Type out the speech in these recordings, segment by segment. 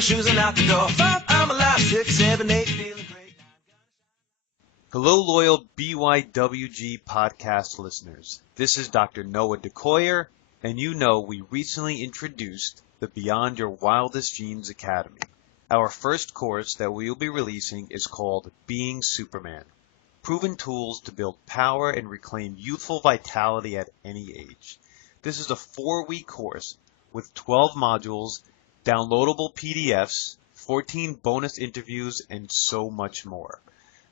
my shoes and out the door. 5, I'm alive. 6, 7, 8, feeling great. Hello, loyal BYWG podcast listeners. This is Dr. Noah DeCoyer, and you know we recently introduced the Beyond Your Wildest Dreams Academy. Our first course that we will be releasing is called Being Superman. Proven tools to build power and reclaim youthful vitality at any age. This is a 4-week course with 12 modules, downloadable PDFs, 14 bonus interviews, and so much more.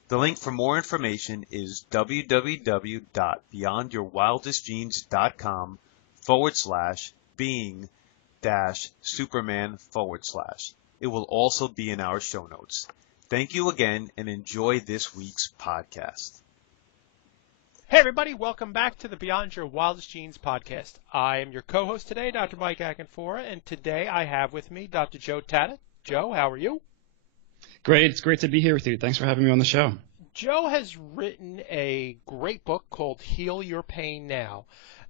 The link for more information is www.beyondyourwildestdreams.com/being-superman/. It will also be in our show notes. Thank you again and enjoy this week's podcast. Hey everybody, welcome back to the Beyond Your Wildest Dreams podcast. I am your co-host today, Dr. Mike Akinfora, and today I have with me Dr. Joe Tatta. Joe, how are you? Great. It's great to be here with you. Thanks for having me on the show. Joe has written a great book called Heal Your Pain Now.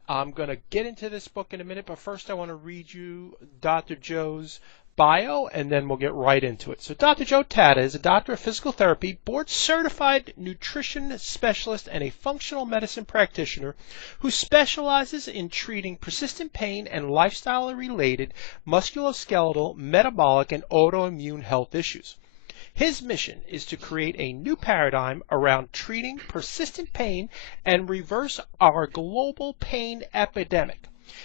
I'm going to get into this book in a minute, but first I want to read you Dr. Joe's bio, and then we'll get right into it. So Dr. Joe Tatta is a doctor of physical therapy, board-certified nutrition specialist, and a functional medicine practitioner who specializes in treating persistent pain and lifestyle-related musculoskeletal, metabolic, and autoimmune health issues. His mission is to create a new paradigm around treating persistent pain and reverse our global pain epidemic.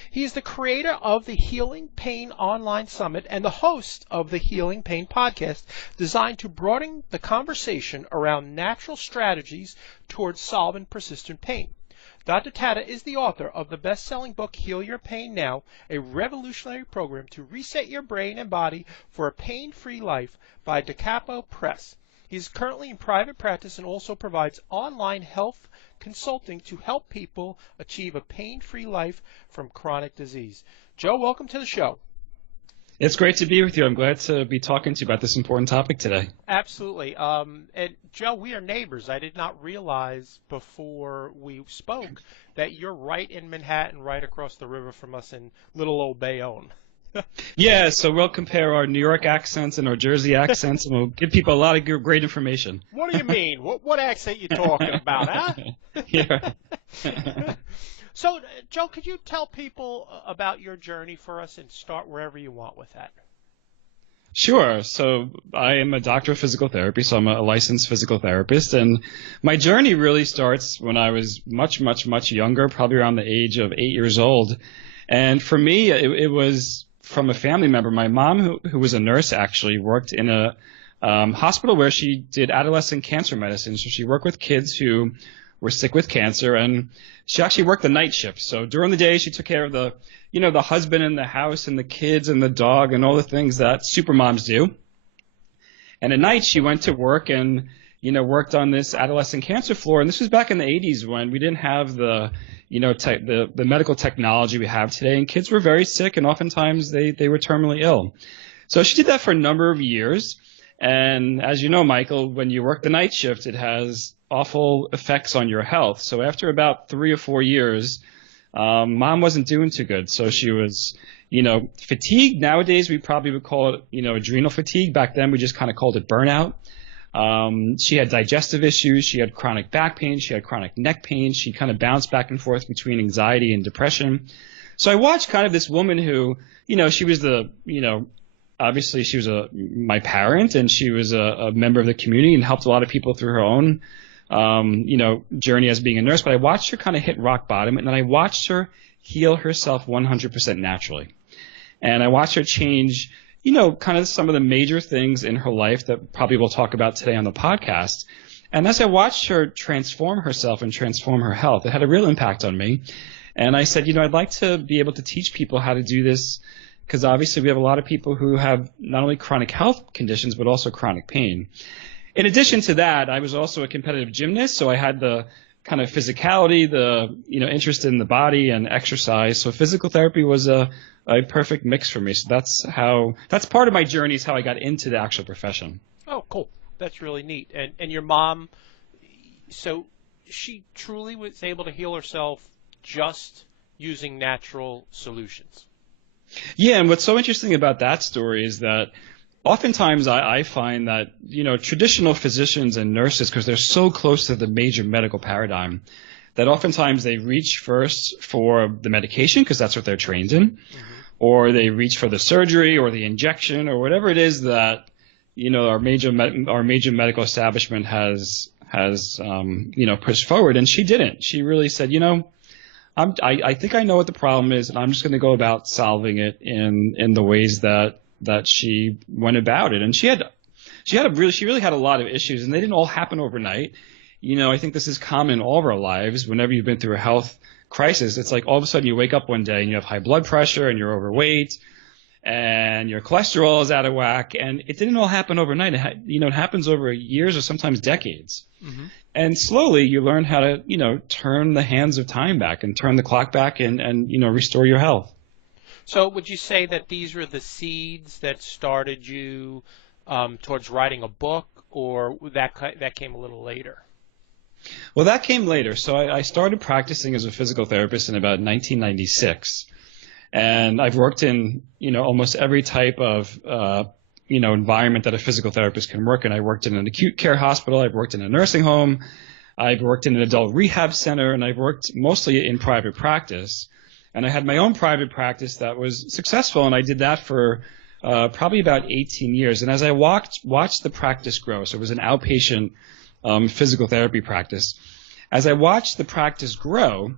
He is the creator of the Healing Pain Online Summit and the host of the Healing Pain Podcast, designed to broaden the conversation around natural strategies towards solving persistent pain. Dr. Tatta is the author of the best-selling book Heal Your Pain Now, a revolutionary program to reset your brain and body for a pain-free life by Capo Press. He is currently in private practice and also provides online health consulting to help people achieve a pain-free life from chronic disease. Joe, welcome to the show. It's great to be with you. I'm glad to be talking to you about this important topic today. Absolutely. And Joe, we are neighbors. I did not realize before we spoke that you're right in Manhattan, right across the river from us in little old Bayonne. Yeah, so we'll compare our New York accents and our Jersey accents, and we'll give people a lot of great information. What do you mean? What accent you talking about, huh? Yeah. So, Joe, could you tell people about your journey for us and start wherever you want with that? Sure. So I am a doctor of physical therapy, so I'm a licensed physical therapist, and my journey really starts when I was much, much, much younger, probably around the age of 8 years old. And for me, it was from a family member. My mom, who was a nurse, actually worked in a hospital where she did adolescent cancer medicine. So she worked with kids who were sick with cancer, and she actually worked the night shift. So during the day, she took care of the husband and the house and the kids and the dog and all the things that super moms do. And at night, she went to work and, worked on this adolescent cancer floor. And this was back in the 80s when we didn't have the medical technology we have today, and kids were very sick, and oftentimes they were terminally ill. So she did that for a number of years. And as you know, Michael, when you work the night shift, it has awful effects on your health. So after about 3 or 4 years, mom wasn't doing too good. So she was, fatigued. Nowadays, we probably would call it, adrenal fatigue. Back then, we just kind of called it burnout. She had digestive issues. She had chronic back pain. She had chronic neck pain. She kind of bounced back and forth between anxiety and depression. So I watched kind of this woman who, she was obviously she was my parent, and she was a member of the community and helped a lot of people through her own, journey as being a nurse. But I watched her kind of hit rock bottom, and then I watched her heal herself 100% naturally. And I watched her change, kind of some of the major things in her life that probably we'll talk about today on the podcast. And as I watched her transform herself and transform her health, it had a real impact on me. And I said, I'd like to be able to teach people how to do this, because obviously we have a lot of people who have not only chronic health conditions, but also chronic pain. In addition to that, I was also a competitive gymnast, so I had the kind of physicality, the interest in the body and exercise. So physical therapy was a perfect mix for me. So that's part of my journey, is how I got into the actual profession. Oh, cool. That's really neat. And your mom, so she truly was able to heal herself just using natural solutions. Yeah, and what's so interesting about that story is that oftentimes I find that, traditional physicians and nurses, because they're so close to the major medical paradigm, that oftentimes they reach first for the medication because that's what they're trained in, or they reach for the surgery or the injection or whatever it is that, our major medical establishment has pushed forward. And she didn't. She really said, I think I know what the problem is, and I'm just going to go about solving it in the ways that she went about it. And she really had a lot of issues, and they didn't all happen overnight. I think this is common in all of our lives. Whenever you've been through a health crisis, it's like all of a sudden you wake up one day and you have high blood pressure and you're overweight and your cholesterol is out of whack. And it didn't all happen overnight. It happens over years or sometimes decades. Mm-hmm. And slowly you learn how to, turn the hands of time back and turn the clock back and restore your health. So would you say that these were the seeds that started you towards writing a book, or that came a little later? Well, that came later. So I started practicing as a physical therapist in about 1996. And I've worked in, almost every type of, environment that a physical therapist can work in. I worked in an acute care hospital. I've worked in a nursing home. I've worked in an adult rehab center. And I've worked mostly in private practice. And I had my own private practice that was successful. And I did that for probably about 18 years. And as I watched the practice grow, so it was an outpatient physical therapy practice. As I watched the practice grow,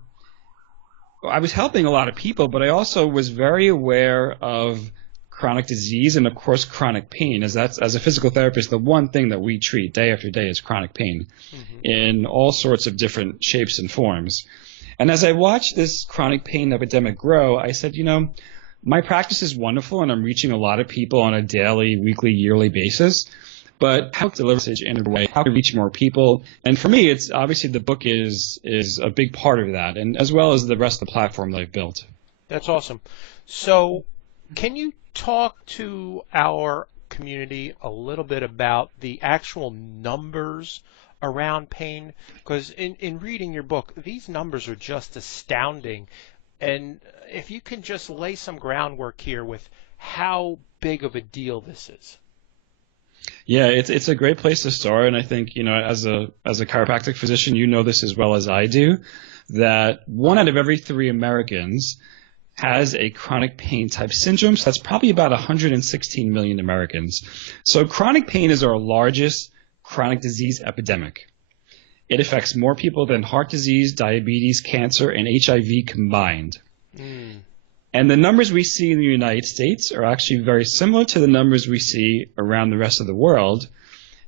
I was helping a lot of people, but I also was very aware of chronic disease and, of course, chronic pain. As a physical therapist, the one thing that we treat day after day is chronic pain in all sorts of different shapes and forms. And as I watched this chronic pain epidemic grow, I said, my practice is wonderful and I'm reaching a lot of people on a daily, weekly, yearly basis. But how to deliver message in a way, how to reach more people. And for me, it's obviously the book is a big part of that, and as well as the rest of the platform that I've built. That's awesome. So can you talk to our community a little bit about the actual numbers around pain? Because in reading your book, these numbers are just astounding. And if you can just lay some groundwork here with how big of a deal this is. Yeah, it's a great place to start, and I think as a chiropractic physician, you know this as well as I do, that 1 out of every 3 Americans has a chronic pain type syndrome. So that's probably about 116 million Americans. So chronic pain is our largest chronic disease epidemic. It affects more people than heart disease, diabetes, cancer, and HIV combined. And the numbers we see in the United States are actually very similar to the numbers we see around the rest of the world.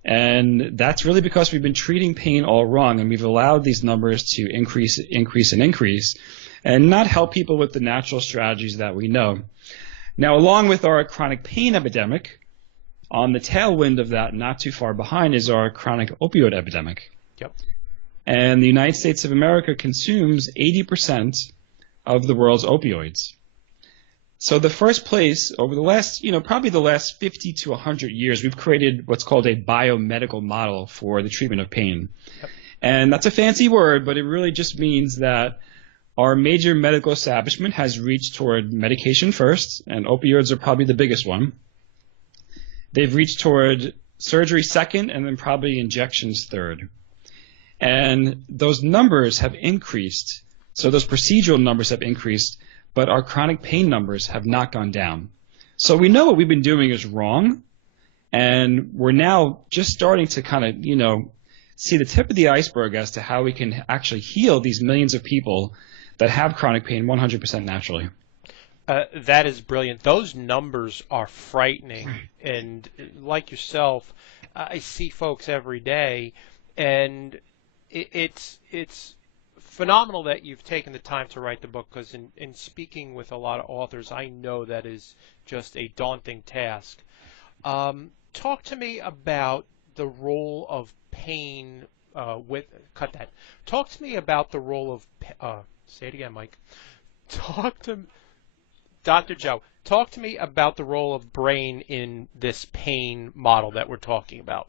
And that's really because we've been treating pain all wrong, and we've allowed these numbers to increase, and not help people with the natural strategies that we know. Now, along with our chronic pain epidemic, on the tailwind of that, not too far behind, is our chronic opioid epidemic. Yep. And the United States of America consumes 80% of the world's opioids. So the first place over the last, probably the last 50 to 100 years, we've created what's called a biomedical model for the treatment of pain. Yep. And that's a fancy word, but it really just means that our major medical establishment has reached toward medication first, and opioids are probably the biggest one. They've reached toward surgery second, and then probably injections third. And those numbers have increased. So those procedural numbers have increased, but our chronic pain numbers have not gone down. So we know what we've been doing is wrong, and we're now just starting to kind of, see the tip of the iceberg as to how we can actually heal these millions of people that have chronic pain 100% naturally. That is brilliant. Those numbers are frightening, and like yourself, I see folks every day, and it's phenomenal that you've taken the time to write the book, because in speaking with a lot of authors, I know that is just a daunting task. Talk to me about the role of pain Talk to me about the role of say it again, Mike. Dr. Joe, talk to me about the role of brain in this pain model that we're talking about.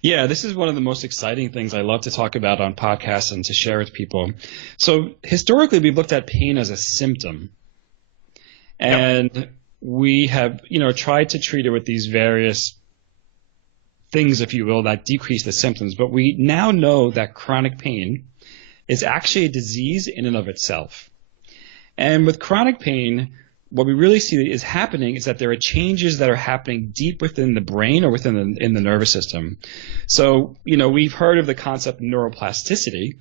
Yeah, this is one of the most exciting things I love to talk about on podcasts and to share with people. So historically, we've looked at pain as a symptom. And we have, tried to treat it with these various things, if you will, that decrease the symptoms. But we now know that chronic pain is actually a disease in and of itself. And with chronic pain, what we really see is happening is that there are changes that are happening deep within the brain or within in the nervous system. So, we've heard of the concept of neuroplasticity,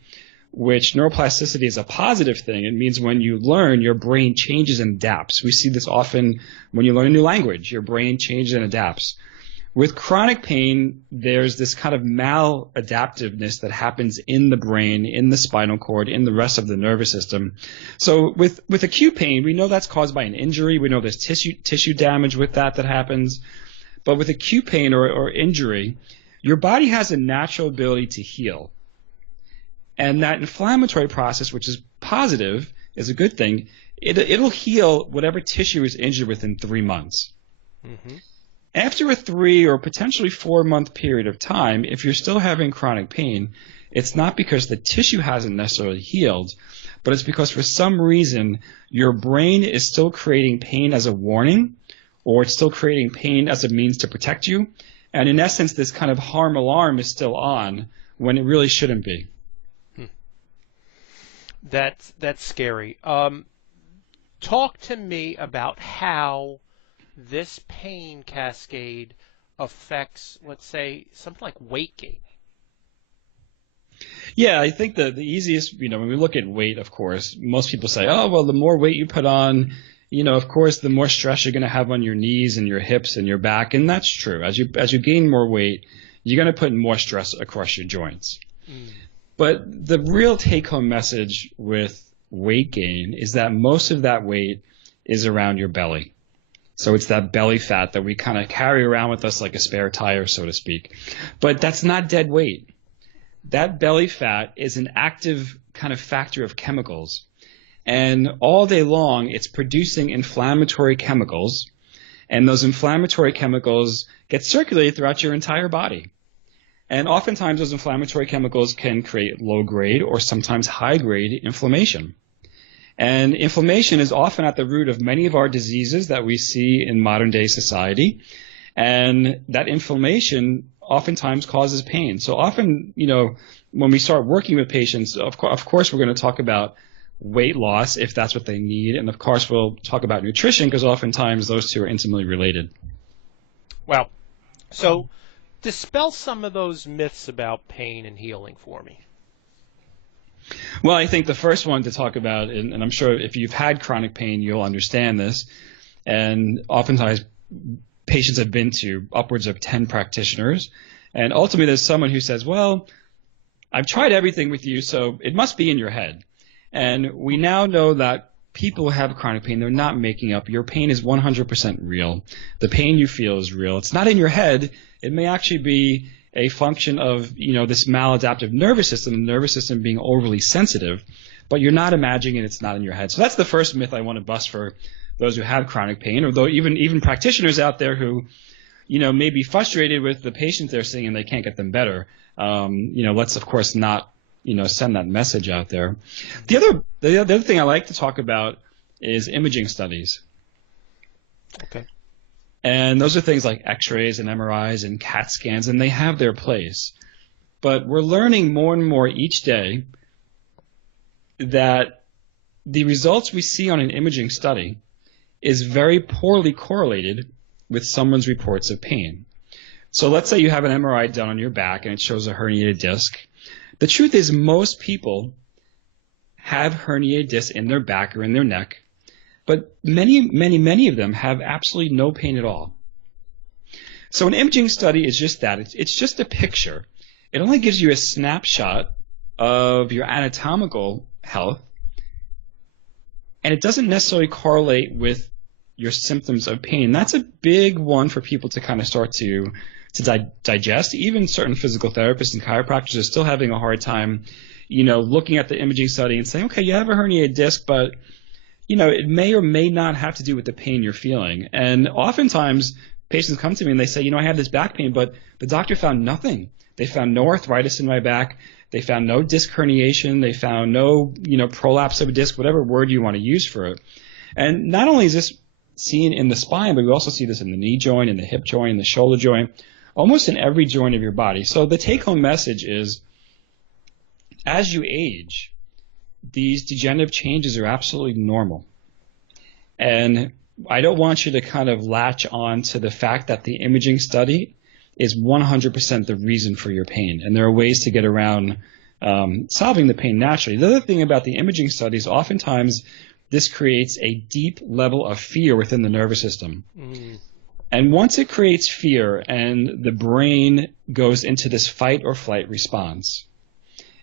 which neuroplasticity is a positive thing. It means when you learn, your brain changes and adapts. We see this often when you learn a new language, your brain changes and adapts. With chronic pain, there's this kind of maladaptiveness that happens in the brain, in the spinal cord, in the rest of the nervous system. So with acute pain, we know that's caused by an injury. We know there's tissue damage with that happens. But with acute pain or injury, your body has a natural ability to heal. And that inflammatory process, which is positive, is a good thing. It'll heal whatever tissue is injured within 3 months. Mm-hmm. After a 3 or potentially 4 month period of time, if you're still having chronic pain, it's not because the tissue hasn't necessarily healed, but it's because for some reason your brain is still creating pain as a warning, or it's still creating pain as a means to protect you. And in essence, this kind of harm alarm is still on when it really shouldn't be. That's scary. Talk to me about how this pain cascade affects, let's say, something like weight gain. Yeah, I think the easiest, when we look at weight, of course, most people say, oh, well, the more weight you put on, of course, the more stress you're going to have on your knees and your hips and your back. And that's true. As you gain more weight, you're going to put more stress across your joints. Mm. But the real take-home message with weight gain is that most of that weight is around your belly. So it's that belly fat that we kind of carry around with us like a spare tire, so to speak. But that's not dead weight. That belly fat is an active kind of factor of chemicals. And all day long, it's producing inflammatory chemicals. And those inflammatory chemicals get circulated throughout your entire body. And oftentimes, those inflammatory chemicals can create low-grade or sometimes high-grade inflammation. And inflammation is often at the root of many of our diseases that we see in modern-day society. And that inflammation oftentimes causes pain. So often, when we start working with patients, of course, we're going to talk about weight loss if that's what they need. And, of course, we'll talk about nutrition because oftentimes those two are intimately related. Well, so dispel some of those myths about pain and healing for me. Well, I think the first one to talk about, and I'm sure if you've had chronic pain, you'll understand this, and oftentimes patients have been to upwards of 10 practitioners, and ultimately there's someone who says, well, I've tried everything with you, so it must be in your head. And we now know that people who have chronic pain, they're not making up. Your pain is 100% real. The pain you feel is real. It's not in your head. It may actually be a function of, this maladaptive nervous system, the nervous system being overly sensitive, but you're not imagining it, it's not in your head. So that's the first myth I want to bust for those who have chronic pain, or though even practitioners out there who, may be frustrated with the patients they're seeing and they can't get them better. Let's of course not, send that message out there. The other thing I like to talk about is imaging studies. Okay. And those are things like x-rays and MRIs and CAT scans, and they have their place. But we're learning more and more each day that the results we see on an imaging study is very poorly correlated with someone's reports of pain. So let's say you have an MRI done on your back and it shows a herniated disc. The truth is most people have herniated discs in their back or in their neck, but many of them have absolutely no pain at all. So an imaging study is just that. It's just a picture. It only gives you a snapshot of your anatomical health, and it doesn't necessarily correlate with your symptoms of pain. That's a big one for people to kind of start to digest. Even certain physical therapists and chiropractors are still having a hard time, looking at the imaging study and saying, okay, you have a herniated disc, but it may or may not have to do with the pain you're feeling. And oftentimes patients come to me and they say, I have this back pain, but the doctor found nothing. They found no arthritis in my back. They found no disc herniation. They found no, prolapse of a disc, whatever word you want to use for it. And not only is this seen in the spine, but we also see this in the knee joint, in the hip joint, in the shoulder joint, almost in every joint of your body. So the take-home message is, as you age, these degenerative changes are absolutely normal. And I don't want you to kind of latch on to the fact that the imaging study is 100% the reason for your pain. And there are ways to get around solving the pain naturally. The other thing about the imaging studies, oftentimes this creates a deep level of fear within the nervous system. And once it creates fear and the brain goes into this fight or flight response,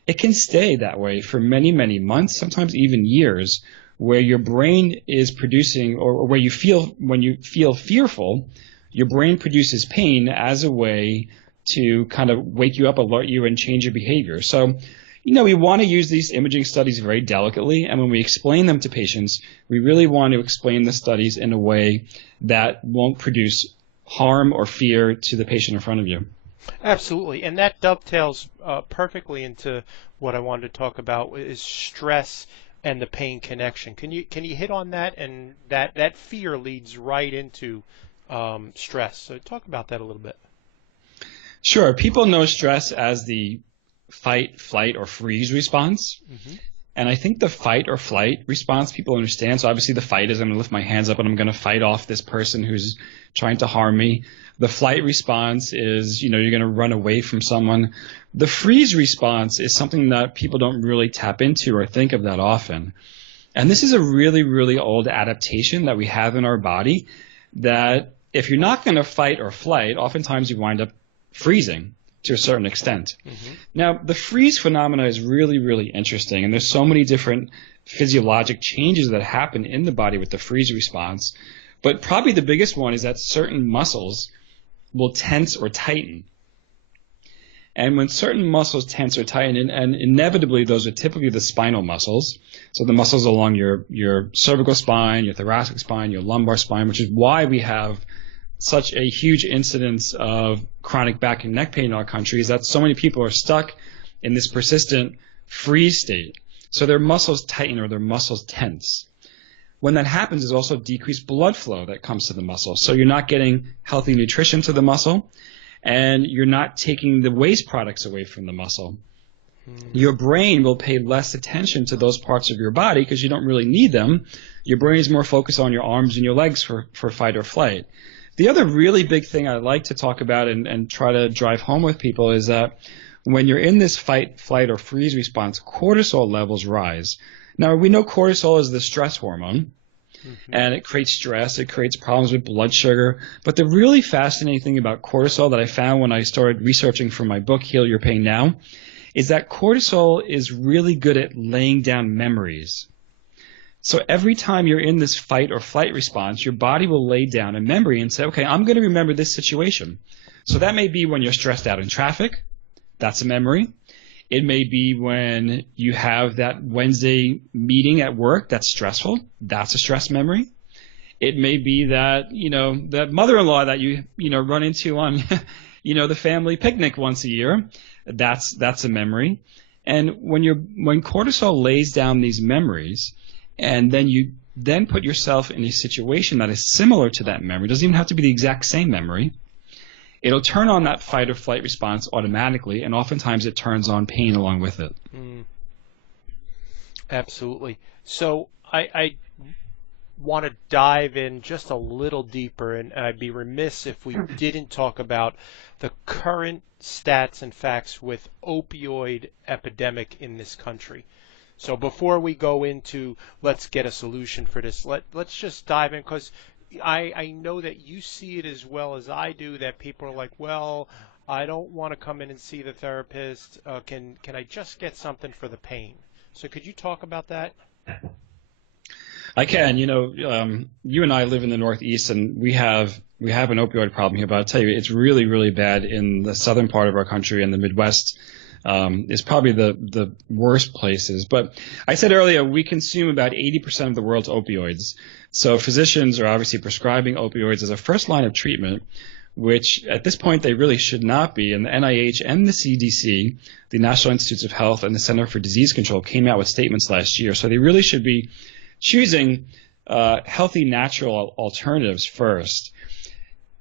it can stay that way for many, many months, sometimes even years, where your brain is producing, or where you feel, when you feel fearful, your brain produces pain as a way to kind of wake you up, alert you, and change your behavior. So, we want to use these imaging studies very delicately, and when we explain them to patients, we really want to explain the studies in a way that won't produce harm or fear to the patient in front of you. Absolutely, and that dovetails perfectly into what I wanted to talk about, is stress and the pain connection. Can you hit on that? And that fear leads right into stress. So talk about that a little bit. Sure. People know stress as the fight, flight, or freeze response. And I think the fight or flight response people understand. So obviously the fight is I'm going to lift my hands up and I'm going to fight off this person who's trying to harm me. The flight response is, you're going to run away from someone. The freeze response is something that people don't really tap into or think of that often. And this is a really, really old adaptation that we have in our body, that if you're not going to fight or flight, oftentimes you wind up freezing to a certain extent. Now, the freeze phenomena is really, really interesting, and there's so many different physiologic changes that happen in the body with the freeze response. But probably the biggest one is that certain muscles will tense or tighten. And when certain muscles tense or tighten, and inevitably those are typically the spinal muscles, so the muscles along your cervical spine, your thoracic spine, your lumbar spine, which is why we have such a huge incidence of chronic back and neck pain in our country, is that so many people are stuck in this persistent freeze state. So their muscles tighten or their muscles tense. When that happens, there's also decreased blood flow that comes to the muscle. So you're not getting healthy nutrition to the muscle, and you're not taking the waste products away from the muscle. Your brain will pay less attention to those parts of your body because you don't really need them. Your brain is more focused on your arms and your legs for fight or flight. The other really big thing I like to talk about and try to drive home with people is that when you're in this fight, flight, or freeze response, cortisol levels rise. Now, we know cortisol is the stress hormone, and it creates stress. It creates problems with blood sugar. But the really fascinating thing about cortisol that I found when I started researching for my book, Heal Your Pain Now, is that cortisol is really good at laying down memories. So every time you're in this fight or flight response, your body will lay down a memory and say, okay, I'm going to remember this situation. So that may be when you're stressed out in traffic. That's a memory. It may be when you have that Wednesday meeting at work that's stressful. That's a stress memory. It may be that, that mother-in-law that you run into on, the family picnic once a year. That's a memory. And when cortisol lays down these memories, and then you put yourself in a situation that is similar to that memory, it doesn't even have to be the exact same memory, it'll turn on that fight or flight response automatically, and oftentimes it turns on pain along with it. Absolutely. So I want to dive in just a little deeper, and I'd be remiss if we didn't talk about the current stats and facts with opioid epidemic in this country. So before we go into let's get a solution for this, let's just dive in, because I know that you see it as well as I do, that people are like, well, I don't want to come in and see the therapist. Can I just get something for the pain? So could you talk about that? I can. You and I live in the Northeast, and we have an opioid problem here. But I'll tell you, it's really, really bad in the southern part of our country, and the Midwest is probably the worst places. But I said earlier, we consume about 80% of the world's opioids. So physicians are obviously prescribing opioids as a first line of treatment, which at this point they really should not be. And the NIH and the CDC, the National Institutes of Health, and the Center for Disease Control came out with statements last year. So they really should be choosing healthy natural alternatives first.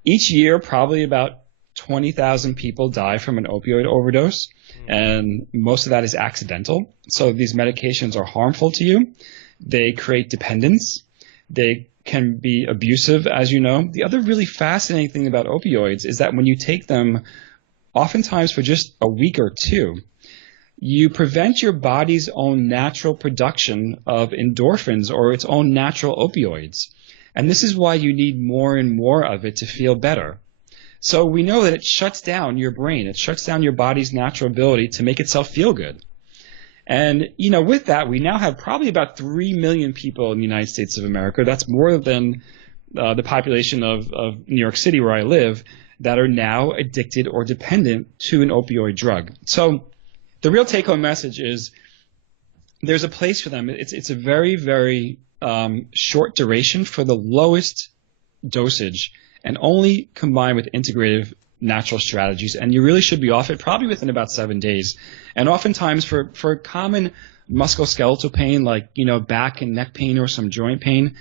Each year, probably about 20,000 people die from an opioid overdose, and most of that is accidental. So these medications are harmful to you. They create dependence. They can be abusive, as you know. The other really fascinating thing about opioids is that when you take them, oftentimes for just a week or two, you prevent your body's own natural production of endorphins or its own natural opioids. And this is why you need more and more of it to feel better. So we know that it shuts down your brain. It shuts down your body's natural ability to make itself feel good. And, with that, we now have probably about 3 million people in the United States of America. That's more than the population of New York City, where I live, that are now addicted or dependent to an opioid drug. So the real take-home message is there's a place for them. It's a very, very short duration for the lowest dosage, and only combined with integrative natural strategies. And you really should be off it probably within about 7 days. And oftentimes for common musculoskeletal pain, like, back and neck pain or some joint pain,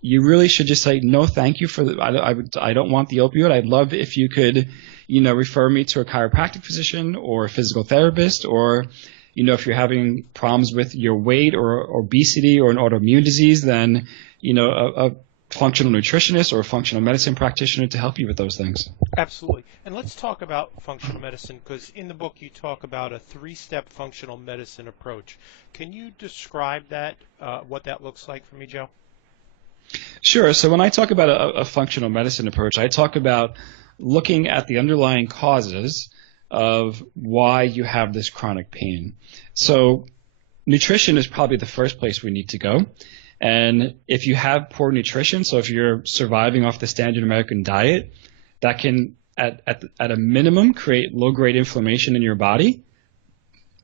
you really should just say, no, thank you I don't want the opioid. I'd love if you could, refer me to a chiropractic physician or a physical therapist, or, if you're having problems with your weight or obesity or an autoimmune disease, then, a functional nutritionist or a functional medicine practitioner to help you with those things. Absolutely. And let's talk about functional medicine, because in the book you talk about a 3-step functional medicine approach. Can you describe that, what that looks like for me, Joe? Sure. So when I talk about a functional medicine approach, I talk about looking at the underlying causes of why you have this chronic pain. So nutrition is probably the first place we need to go. And if you have poor nutrition, so if you're surviving off the standard American diet, that can, at a minimum, create low-grade inflammation in your body.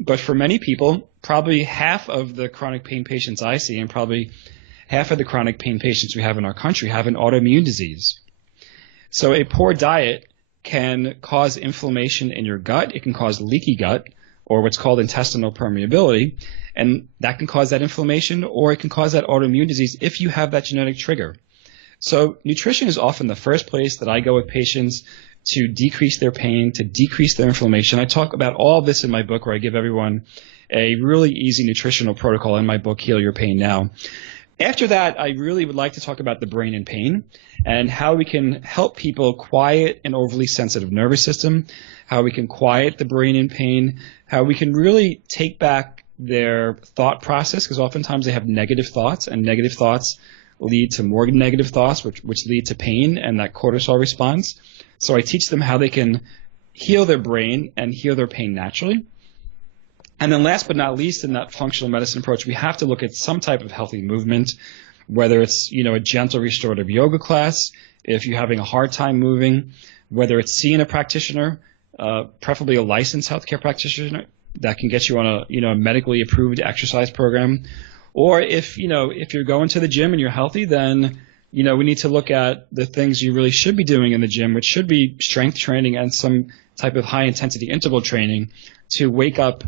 But for many people, probably half of the chronic pain patients I see, and probably half of the chronic pain patients we have in our country, have an autoimmune disease. So a poor diet can cause inflammation in your gut. It can cause leaky gut, or what's called intestinal permeability, and that can cause that inflammation, or it can cause that autoimmune disease if you have that genetic trigger. So nutrition is often the first place that I go with patients to decrease their pain, to decrease their inflammation. I talk about all of this in my book, where I give everyone a really easy nutritional protocol in my book, Heal Your Pain Now. After that, I really would like to talk about the brain and pain and how we can help people quiet an overly sensitive nervous system, how we can quiet the brain and pain, how we can really take back their thought process, because oftentimes they have negative thoughts, and negative thoughts lead to more negative thoughts, which lead to pain and that cortisol response. So I teach them how they can heal their brain and heal their pain naturally. And then last but not least, in that functional medicine approach, we have to look at some type of healthy movement, whether it's, a gentle restorative yoga class, if you're having a hard time moving, whether it's seeing a practitioner, preferably a licensed healthcare practitioner that can get you on a medically approved exercise program. Or if you're going to the gym and you're healthy, then, we need to look at the things you really should be doing in the gym, which should be strength training and some type of high intensity interval training to wake up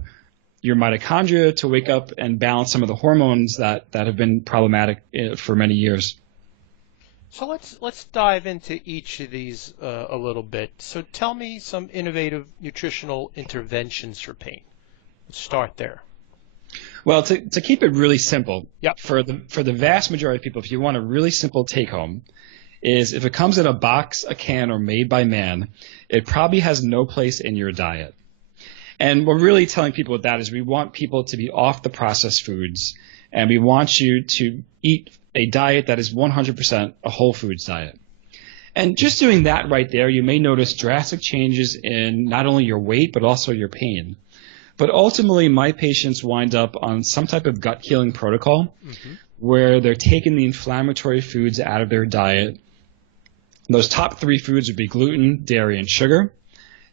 your mitochondria, to wake up and balance some of the hormones that have been problematic for many years. So let's dive into each of these a little bit. So tell me some innovative nutritional interventions for pain. Let's start there. Well, to keep it really simple, Yep. for the vast majority of people, if you want a really simple take home, is if it comes in a box, a can, or made by man, it probably has no place in your diet. And we're really telling people with that is we want people to be off the processed foods, and we want you to eat a diet that is 100% a whole foods diet. And just doing that right there, you may notice drastic changes in not only your weight, but also your pain. But ultimately, my patients wind up on some type of gut healing protocol where they're taking the inflammatory foods out of their diet. Those top 3 foods would be gluten, dairy, and sugar.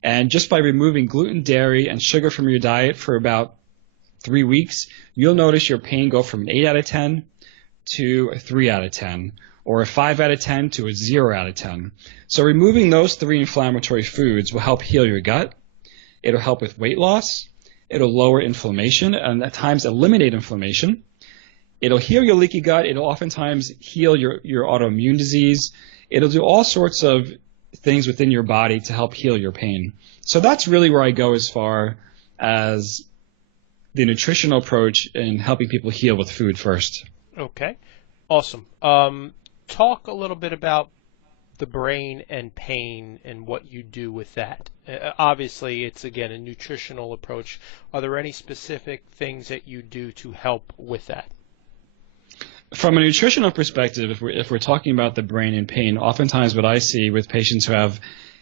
And just by removing gluten, dairy, and sugar from your diet for about 3 weeks, you'll notice your pain go from an 8 out of 10 to a 3 out of 10, or a 5 out of 10 to a 0 out of 10. So removing those 3 inflammatory foods will help heal your gut. It'll help with weight loss. It'll lower inflammation and at times eliminate inflammation. It'll heal your leaky gut. It'll oftentimes heal your autoimmune disease. It'll do all sorts of things within your body to help heal your pain. So that's really where I go as far as the nutritional approach in helping people heal with food first. Okay, awesome. Talk a little bit about the brain and pain and what you do with that. Obviously, it's, again, a nutritional approach. Are there any specific things that you do to help with that? From a nutritional perspective, if we're talking about the brain and pain, oftentimes what I see with patients who have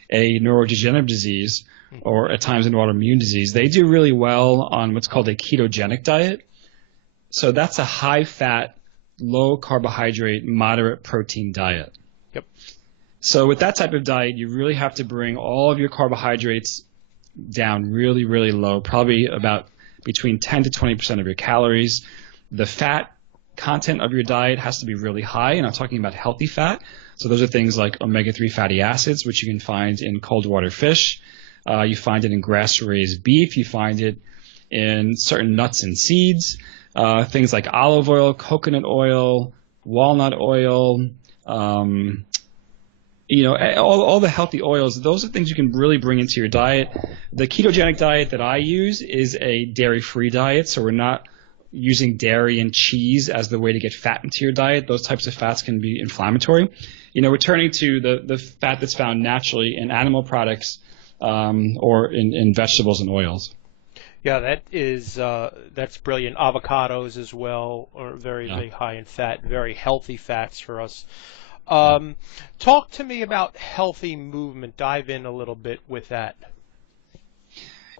a neurodegenerative disease or at times an autoimmune disease, they do really well on what's called a ketogenic diet. So that's a high-fat, low-carbohydrate, moderate protein diet. Yep. So with that type of diet, you really have to bring all of your carbohydrates down really, really low, probably about between 10 to 20% of your calories. The fat content of your diet has to be really high, and I'm talking about healthy fat. So those are things like omega-3 fatty acids, which you can find in cold water fish. You find it in grass-raised beef. You find it in certain nuts and seeds. Things like olive oil, coconut oil, walnut oil, all the healthy oils. Those are things you can really bring into your diet. The ketogenic diet that I use is a dairy-free diet, so we're not using dairy and cheese as the way to get fat into your diet. Those types of fats can be inflammatory. Returning to the fat that's found naturally in animal products or in vegetables and oils. Yeah, that's brilliant. Avocados as well are very high in fat, very healthy fats for us. Talk to me about healthy movement. Dive in a little bit with that.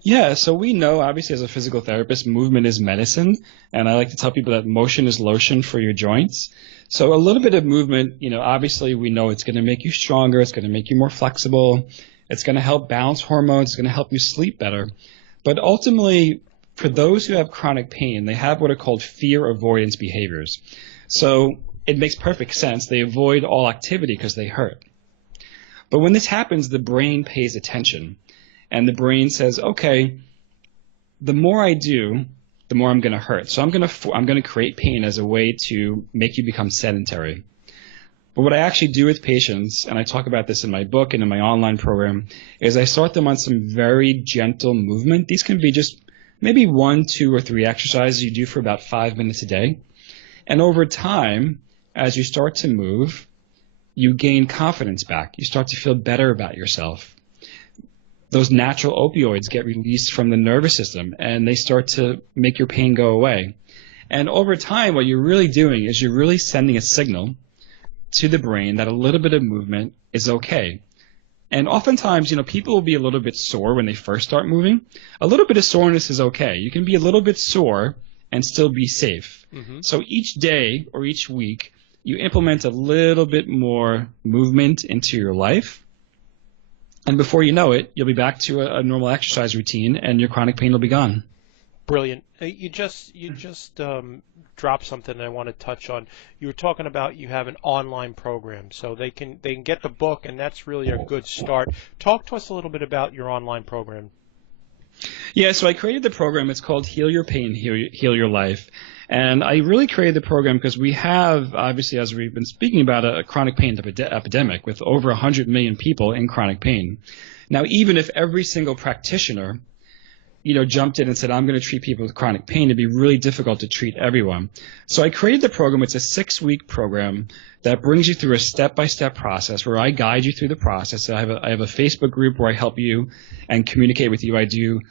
Yeah, so we know, obviously, as a physical therapist, movement is medicine, and I like to tell people that motion is lotion for your joints. So a little bit of movement, obviously we know it's going to make you stronger, it's going to make you more flexible, it's going to help balance hormones, it's going to help you sleep better. But ultimately, for those who have chronic pain, they have what are called fear avoidance behaviors. So it makes perfect sense. They avoid all activity because they hurt. But when this happens, the brain pays attention. And the brain says, okay, the more I do, the more I'm going to hurt. So I'm going to create pain as a way to make you become sedentary. But what I actually do with patients, and I talk about this in my book and in my online program, is I start them on some very gentle movement. These can be just maybe 1, 2, or 3 exercises you do for about 5 minutes a day. And over time, as you start to move, you gain confidence back. You start to feel better about yourself. Those natural opioids get released from the nervous system, and they start to make your pain go away. And over time, what you're really doing is you're really sending a signal to the brain that a little bit of movement is okay. And oftentimes, people will be a little bit sore when they first start moving. A little bit of soreness is okay. You can be a little bit sore and still be safe. Mm-hmm. So each day or each week, you implement a little bit more movement into your life. And before you know it, you'll be back to a normal exercise routine, and your chronic pain will be gone. Brilliant. You just dropped something I want to touch on. You were talking about you have an online program, so they can get the book, and that's really a good start. Talk to us a little bit about your online program. Yeah, so I created the program. It's called Heal Your Pain, Heal Your Life. And I really created the program because we have, obviously, as we've been speaking about, a chronic pain epidemic with over 100 million people in chronic pain. Now, even if every single practitioner, jumped in and said, I'm going to treat people with chronic pain, it'd be really difficult to treat everyone. So I created the program. It's a 6-week program that brings you through a step-by-step process where I guide you through the process. I have a Facebook group where I help you and communicate with you. I do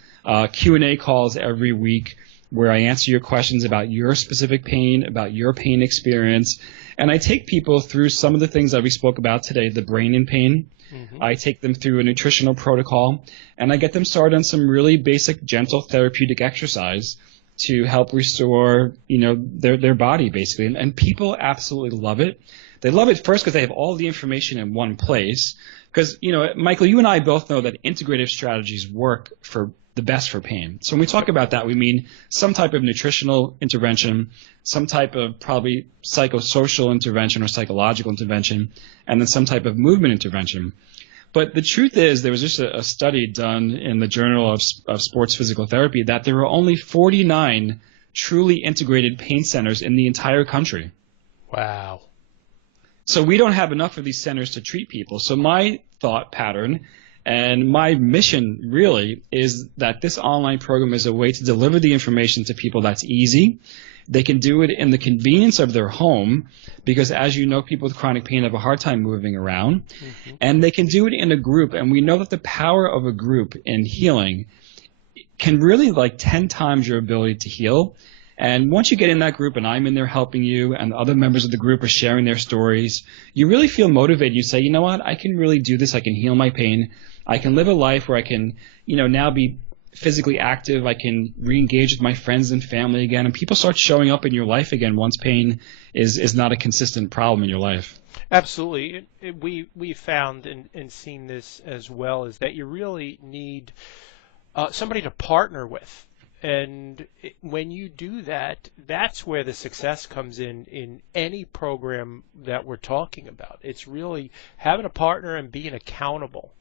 Q&A calls every week where I answer your questions about your specific pain, about your pain experience. And I take people through some of the things that we spoke about today, the brain and pain. Mm-hmm. I take them through a nutritional protocol, and I get them started on some really basic, gentle therapeutic exercise to help restore, their body, basically. And people absolutely love it. They love it first because they have all the information in one place. Because, Michael, you and I both know that integrative strategies work for the best for pain. So when we talk about that, we mean some type of nutritional intervention, some type of probably psychosocial intervention or psychological intervention, and then some type of movement intervention. But the truth is, there was just a study done in the Journal of Sports Physical Therapy that there were only 49 truly integrated pain centers in the entire country. Wow. So we don't have enough of these centers to treat people. So my thought pattern and my mission really is that this online program is a way to deliver the information to people that's easy. They can do it in the convenience of their home because, as you know, people with chronic pain have a hard time moving around. Mm-hmm. And they can do it in a group. And we know that the power of a group in healing can really 10 times your ability to heal. And once you get in that group and I'm in there helping you and the other members of the group are sharing their stories, you really feel motivated. You say, you know what, I can really do this. I can heal my pain. I can live a life where I can, now be physically active. I can re-engage with my friends and family again. And people start showing up in your life again once pain is not a consistent problem in your life. Absolutely. We found and seen this as well, is that you really need somebody to partner with. And when you do that, that's where the success comes in any program that we're talking about. It's really having a partner and being accountable.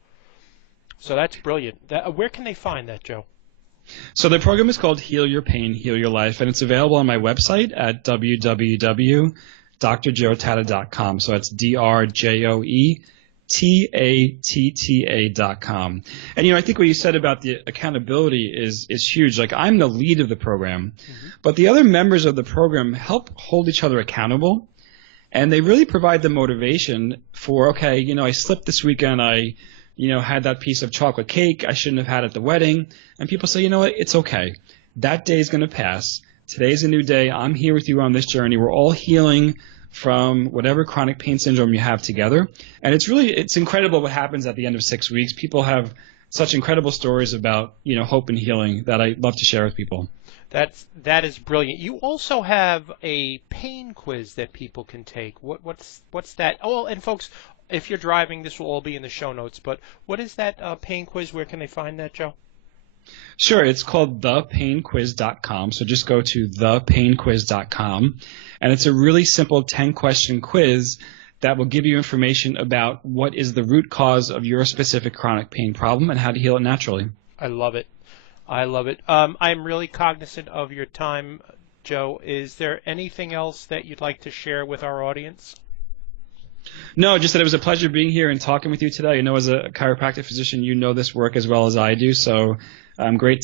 So that's brilliant. Where can they find that, Joe? So the program is called Heal Your Pain, Heal Your Life, and it's available on my website at www.drjoetatta.com. So that's DRJOETATTA.com. And, I think what you said about the accountability is huge. I'm the lead of the program, mm-hmm. but the other members of the program help hold each other accountable, and they really provide the motivation for, okay, I slipped this weekend, I had that piece of chocolate cake I shouldn't have had at the wedding. And people say, you know what, it's okay. That day is going to pass. Today's a new day. I'm here with you on this journey. We're all healing from whatever chronic pain syndrome you have together. And it's incredible what happens at the end of 6 weeks. People have such incredible stories about, hope and healing that I love to share with people. That is brilliant. You also have a pain quiz that people can take. What's that? Oh, and folks, if you're driving, this will all be in the show notes. But what is that pain quiz? Where can they find that, Joe? Sure. It's called thepainquiz.com. So just go to thepainquiz.com. And it's a really simple 10-question quiz that will give you information about what is the root cause of your specific chronic pain problem and how to heal it naturally. I love it. I'm really cognizant of your time, Joe. Is there anything else that you'd like to share with our audience? No, just that it was a pleasure being here and talking with you today. As a chiropractic physician, this work as well as I do. So it's great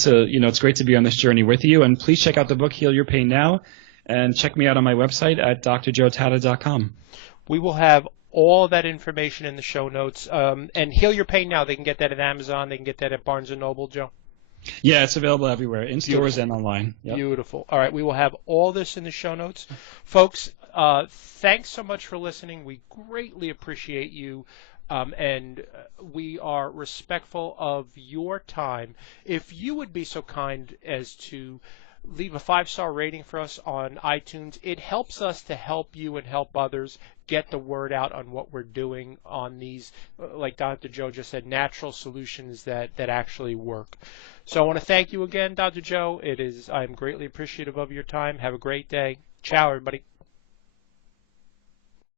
to be on this journey with you. And please check out the book, Heal Your Pain Now, and check me out on my website at drjoetatta.com. We will have all that information in the show notes. And Heal Your Pain Now, they can get that at Amazon. They can get that at Barnes & Noble, Joe. Yeah, it's available everywhere, in stores and online. Yep. Beautiful. All right, we will have all this in the show notes. Folks, thanks so much for listening. We greatly appreciate you, and we are respectful of your time. If you would be so kind as to leave a 5-star rating for us on iTunes, it helps us to help you and help others get the word out on what we're doing on these, like Dr. Joe just said, natural solutions that actually work. So I want to thank you again, Dr. Joe. I'm greatly appreciative of your time. Have a great day. Ciao, everybody.